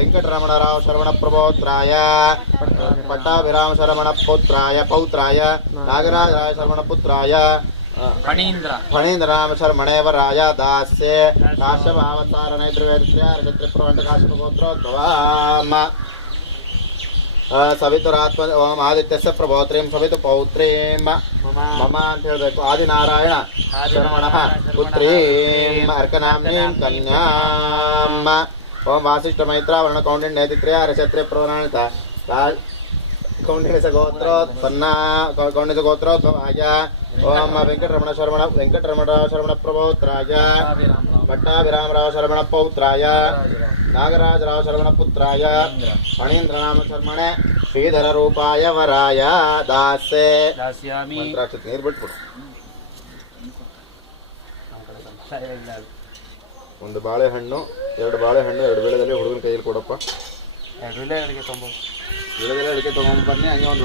ವೆಂಕಟರಮಣರಾವ್ ಶರವಣಪ್ರಭೋತ್ರಾಯ ಪಟ್ಟಾಭಿರಾಮ ಶರವಣಪುತ್ರಾಯ ಪೌತ್ರಾಯ ನಾಗರಾಜರಾಯ ಶರವಣಪುತ್ರಾಯ ಫಣೀಂದ್ರನಾಮ ಶರ್ಮಣೇವರಾಯ ದಾಸ್ಯೆ ಕಾಶ್ಯಪಾವತಾರನೈದ್ರವೇದ್ರಿಪ್ರವಂತ ಕಾಶ್ಯಪಗೋತ್ರೋದ್ಭವಾಮ ಸವಿತುರಾತ್ಮ ಓಂ ಆದಿತ್ಯಸ್ಯ ಪ್ರಭೋತ್ರೀಂ ಸವಿತು ಪೌತ್ರೀಂ ಮಮ ಅಂತ ಹೇಳಬೇಕು. ಆದಿನಾರಾಯಣ ಶರವಣ ಪುತ್ರೀಂ ಅರ್ಕನಾಮ್ನೀಂ ಕನ್ಯಾಂ ಓಂ ವಾಸಿಷ್ಠ ಮೈತ್ರ ವರ್ಣ ಕೌಂಡಿನ್ಯ ನೇತಿತ್ರಯ ರಕ್ಷತ್ರೆ ಪ್ರವರಾಣಿತ ಕೌಂಡಿನ್ಯ ಗೋತ್ರೋತ್ಪನ್ನ ಕೌಂಡಿನ್ಯ ಗೋತ್ರೋದ್ಭವಾಯ ಓಂ ವೆಂಕಟರಮಣರಾವ್ ಶರವಣ ಪ್ರಭೋತ್ರಾಯ ಪಟ್ಟಾಭಿರಾಮರಾವ್ ಶರವಣ ಪೌತ್ರಾಯ ನಾಗರಾಜರಾವ್ ಶರವಣ ಪುತ್ರಾಯ ಫಣೀಂದ್ರನಾಮ ಶರ್ಮಣೆ ಶ್ರೀಧರ ರೂಪಾಯ ವರಾಯ ದಾಸೆ ಮಂತ್ರಾಕ್ಷತೆ ನೀರು ಬಿಟ್ಬಿಡು. ಒಂದು ಬಾಳೆಹಣ್ಣು, 2 ಬಾಳೆಹಣ್ಣು, 2 ಬೇಳೆದಲ್ಲಿ ಹುಡುಗನ ಕೈಯಲ್ಲಿ ಕೊಡಪ್ಪ. 2 ಬೇಳೆ ಅಡಿಕೆ ತಗೊಂಡ್ಬನ್ನಿ. ಹಂಗೆ ಒಂದು